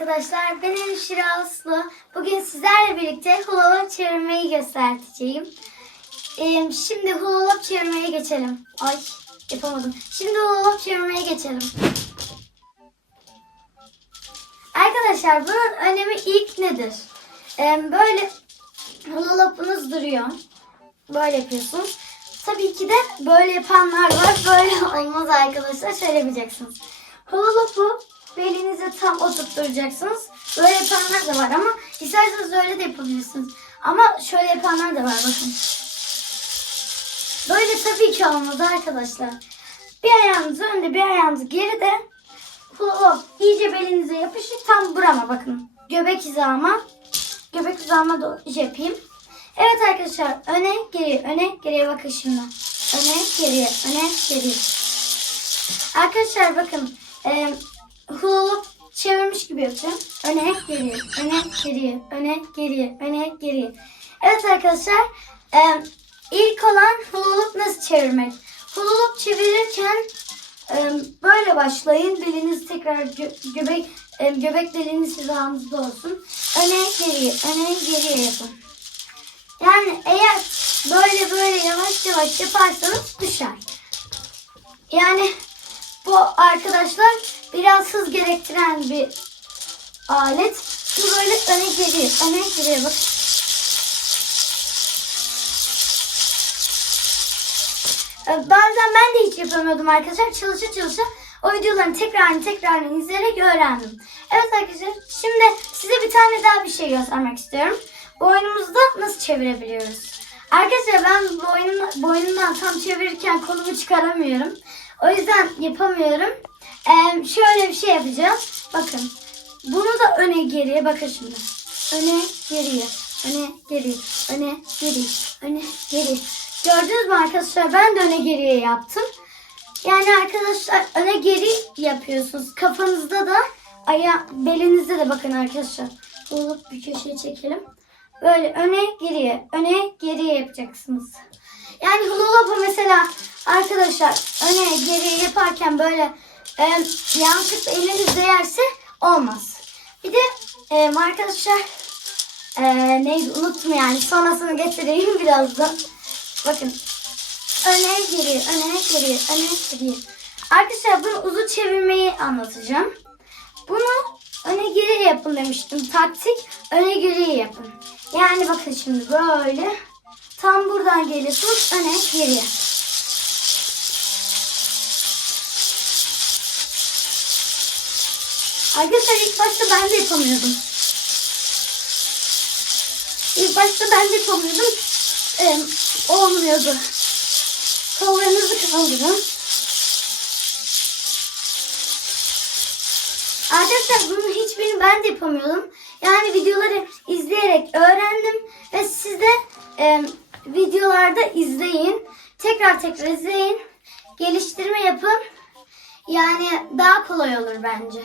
arkadaşlar. Ben Elif Aslı. Bugün sizlerle birlikte hula hoop çevirmeyi göstereceğim. Ee, şimdi hula hoop çevirmeye geçelim. Ay yapamadım. Şimdi hula hoop çevirmeye geçelim. Arkadaşlar bunun önemi ilk nedir? Ee, böyle hula hoopunuz duruyor. Böyle yapıyorsunuz. Tabii ki de böyle yapanlar var. Böyle olmaz arkadaşlar. Şöyle yapacaksınız. Hula hoopu belinize tam oturtturacaksınız. Böyle yapanlar da var ama isterseniz öyle de yapabilirsiniz. Ama şöyle yapanlar da var bakın. Böyle tabii ki olmaz arkadaşlar. Bir ayağınızı önde bir ayağınızı geride. Hula hoop iyice belinize yapışır. Tam burama bakın. Göbek hizama. Göbek hizama da yapayım. Evet arkadaşlar öne geriye öne geriye bakın şimdi. Öne geriye öne geriye. Arkadaşlar bakın e, hula çevirmiş gibi yapacağım. Öne geriye öne geriye öne geriye öne geriye. Evet arkadaşlar e, ilk olan hula hoop nasıl çevirmek? Hula hoop çevirirken e, böyle başlayın. Beliniz tekrar gö- göbek e, göbek deliğiniz hizanızda olsun. Öne geriye öne geriye yapın. Yani eğer böyle böyle yavaş yavaş yaparsanız düşer. Yani bu arkadaşlar biraz hız gerektiren bir alet. Bu böyle öne geriye, öne geriye bak. Ee, Bazen ben de hiç yapamıyordum arkadaşlar. Çalışa çalışa o videoların tekrarını tekrarını izleyerek öğrendim. Evet arkadaşlar şimdi size bir tane daha bir şey göstermek istiyorum. Boynumuzda nasıl çevirebiliyoruz? Arkadaşlar ben boynum, boynumdan tam çevirirken kolumu çıkaramıyorum. O yüzden yapamıyorum. Ee, şöyle bir şey yapacağız. Bakın. Bunu da öne geriye bakın şimdi. Öne geriye. Öne geriye. Öne geriye. Öne geriye. Gördünüz mü arkadaşlar? Ben de öne geriye yaptım. Yani arkadaşlar öne geri yapıyorsunuz. Kafanızda da aya belinizde de bakın arkadaşlar. Olup bir köşeye çekelim. Böyle öne geriye, öne geriye yapacaksınız. Yani hula hoop'u mesela arkadaşlar öne geriye yaparken böyle e, yanlışlıkla eliniz değerse olmaz. Bir de e, arkadaşlar e, neydi unuttum yani sonrasını getireyim birazdan. Bakın öne geriye, öne geriye, öne geriye. Arkadaşlar bunu uzun çevirmeyi anlatacağım. Bunu öne geriye yapın demiştim. Taktik öne geriye yapın. Yani bakın şimdi böyle tam buradan geliyorsunuz öne geriye. Arkadaşlar ilk başta ben de yapamıyordum. İlk başta ben de yapamıyordum. Ee, olmuyordu. Kollarınızı kaldırın. Arkadaşlar bunun hiçbirini ben de yapamıyordum. Yani videoları izleyerek öğrendim ve siz de e, videolarda izleyin. Tekrar tekrar izleyin. Geliştirme yapın. Yani daha kolay olur bence.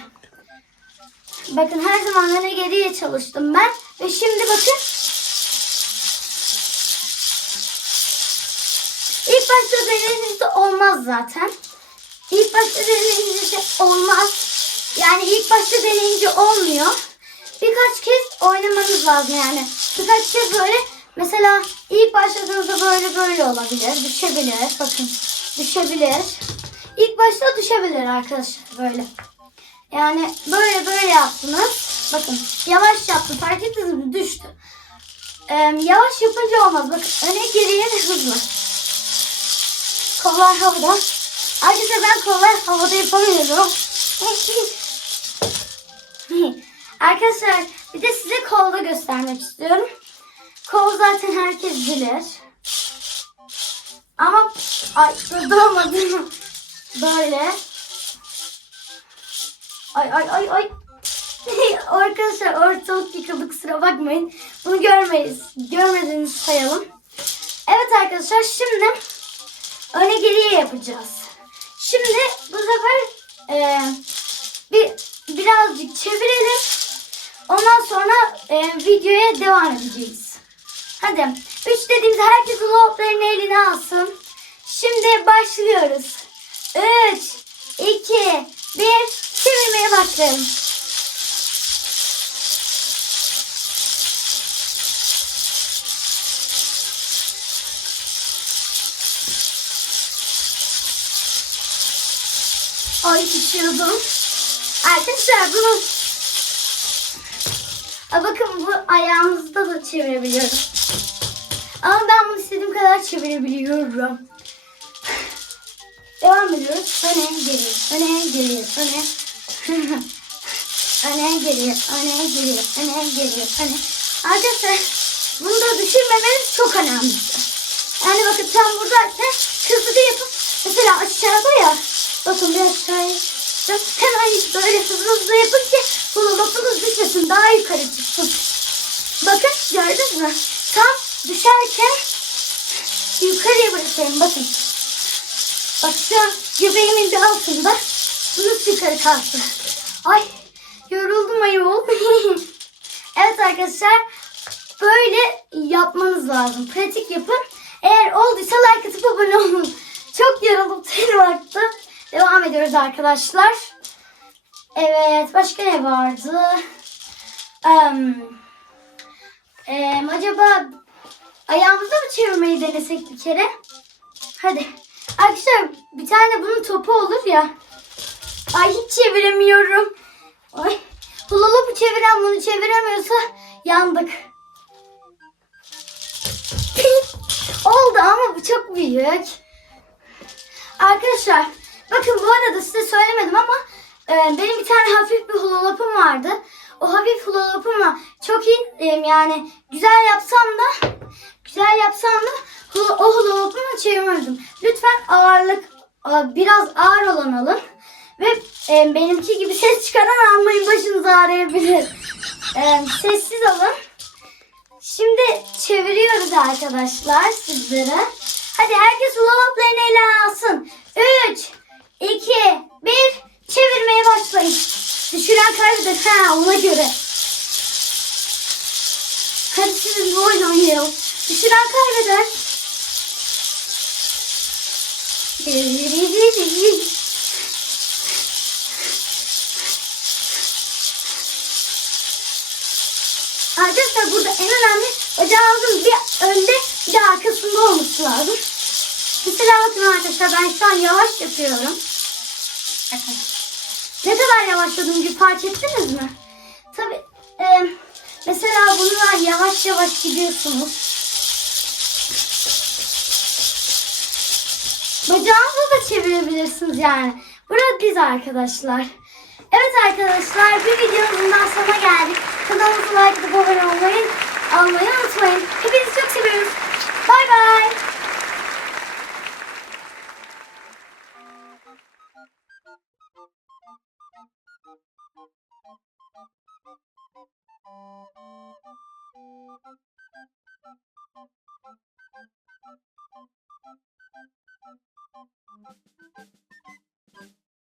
Bakın her zaman öne geriye çalıştım ben. Ve şimdi bakın. İlk başta denediğinizde olmaz zaten. İlk başta denediğinizde olmaz. Yani ilk başta deneyince olmuyor. Birkaç kez oynamanız lazım yani. Birkaç kez böyle mesela ilk başladığınızda böyle böyle olabilir. Düşebilir. Bakın düşebilir. İlk başta düşebilir arkadaşlar böyle. Yani böyle böyle yaptınız. Bakın yavaş yaptı fark ettiniz mi? Düştü. Ee, yavaş yapınca olmaz. Bakın öne geriye ve hızlı. Kollar havada. Arkadaşlar ben kollar havada yapamıyorum. Arkadaşlar bir de size kolda göstermek istiyorum. Kol zaten herkes bilir. Ama ay duramadım. Böyle. Ay ay ay ay. Arkadaşlar ortalık yıkıldı kusura bakmayın. Bunu görmeyiz. Görmediğinizi sayalım. Evet arkadaşlar şimdi öne geriye yapacağız. Şimdi bu sefer e, bir birazcık çevirelim. Ondan sonra e, videoya devam edeceğiz. Hadi. Üç dediğimde herkes hoplarını eline alsın. Şimdi başlıyoruz. Üç, iki, bir. Çevirmeye başlayalım. Ay pişirdim. Şey Arkadaşlar bunu A bakın bu ayağımızda da çevirebiliyorum. Ama ben bunu istediğim kadar çevirebiliyorum. Devam ediyoruz. Öne geriye, öne geriye, öne öne geriye, öne geriye, öne geriye, öne. Arkadaşlar bunu da düşürmemeniz çok önemli. Yani bakın tam buradayken hızlı yapıp mesela aşağıda ya bakın bir aşağıya hemen böyle hızlı hızlı yapın ki bu lafınız düşmesin daha yukarı çıksın. Bakın gördünüz mü? Tam düşerken yukarıya bırakıyorum bakın. Bak şu an göbeğimin de altında. Bunu yukarı kalktı. Ay yoruldum ayol. evet arkadaşlar böyle yapmanız lazım. Pratik yapın. Eğer olduysa like atıp abone olun. Çok yoruldum seni baktı. Devam ediyoruz arkadaşlar. Evet başka ne vardı? Em, em, acaba ayağımızda mı çevirmeyi denesek bir kere? Hadi. Arkadaşlar bir tane bunun topu olur ya. Ay hiç çeviremiyorum. Ay. Hula hoop'u çeviren bunu çeviremiyorsa yandık. Oldu ama bu çok büyük. Arkadaşlar bakın bu arada size söylemedim ama e, benim bir tane hafif bir hula hoop'um vardı. O hafif hula hoop'umla çok iyi e, yani güzel yapsam da güzel yapsam da hula, o hula hoop'umu çevirmedim. Lütfen ağırlık e, biraz ağır olan alın. Ve e, benimki gibi ses çıkaran almayın başınız ağrıyabilir. E, sessiz alın. Şimdi çeviriyoruz arkadaşlar sizlere. Hadi herkes hula hooplarını ele alsın. 3, 2, 1 çevirmeye başlayın. Düşüren kaybeder. Ha ona göre. Hadi siz bu oyunu oynayalım. Düşüren kaybeder. Arkadaşlar burada en önemli bacağınızın bir önde bir de arkasında olması lazım. Mesela bakın arkadaşlar ben şu an yavaş yapıyorum. Ne kadar yavaşladığımı fark ettiniz mi? Tabi e, mesela bundan yavaş yavaş gidiyorsunuz. Bacağınızı da çevirebilirsiniz yani. Burada biz arkadaşlar. Evet arkadaşlar bir videomuzun daha sonuna geldik. Kanalımıza like atıp abone olmayı, olmayı unutmayın. Hepinizi çok seviyoruz. Bay bay.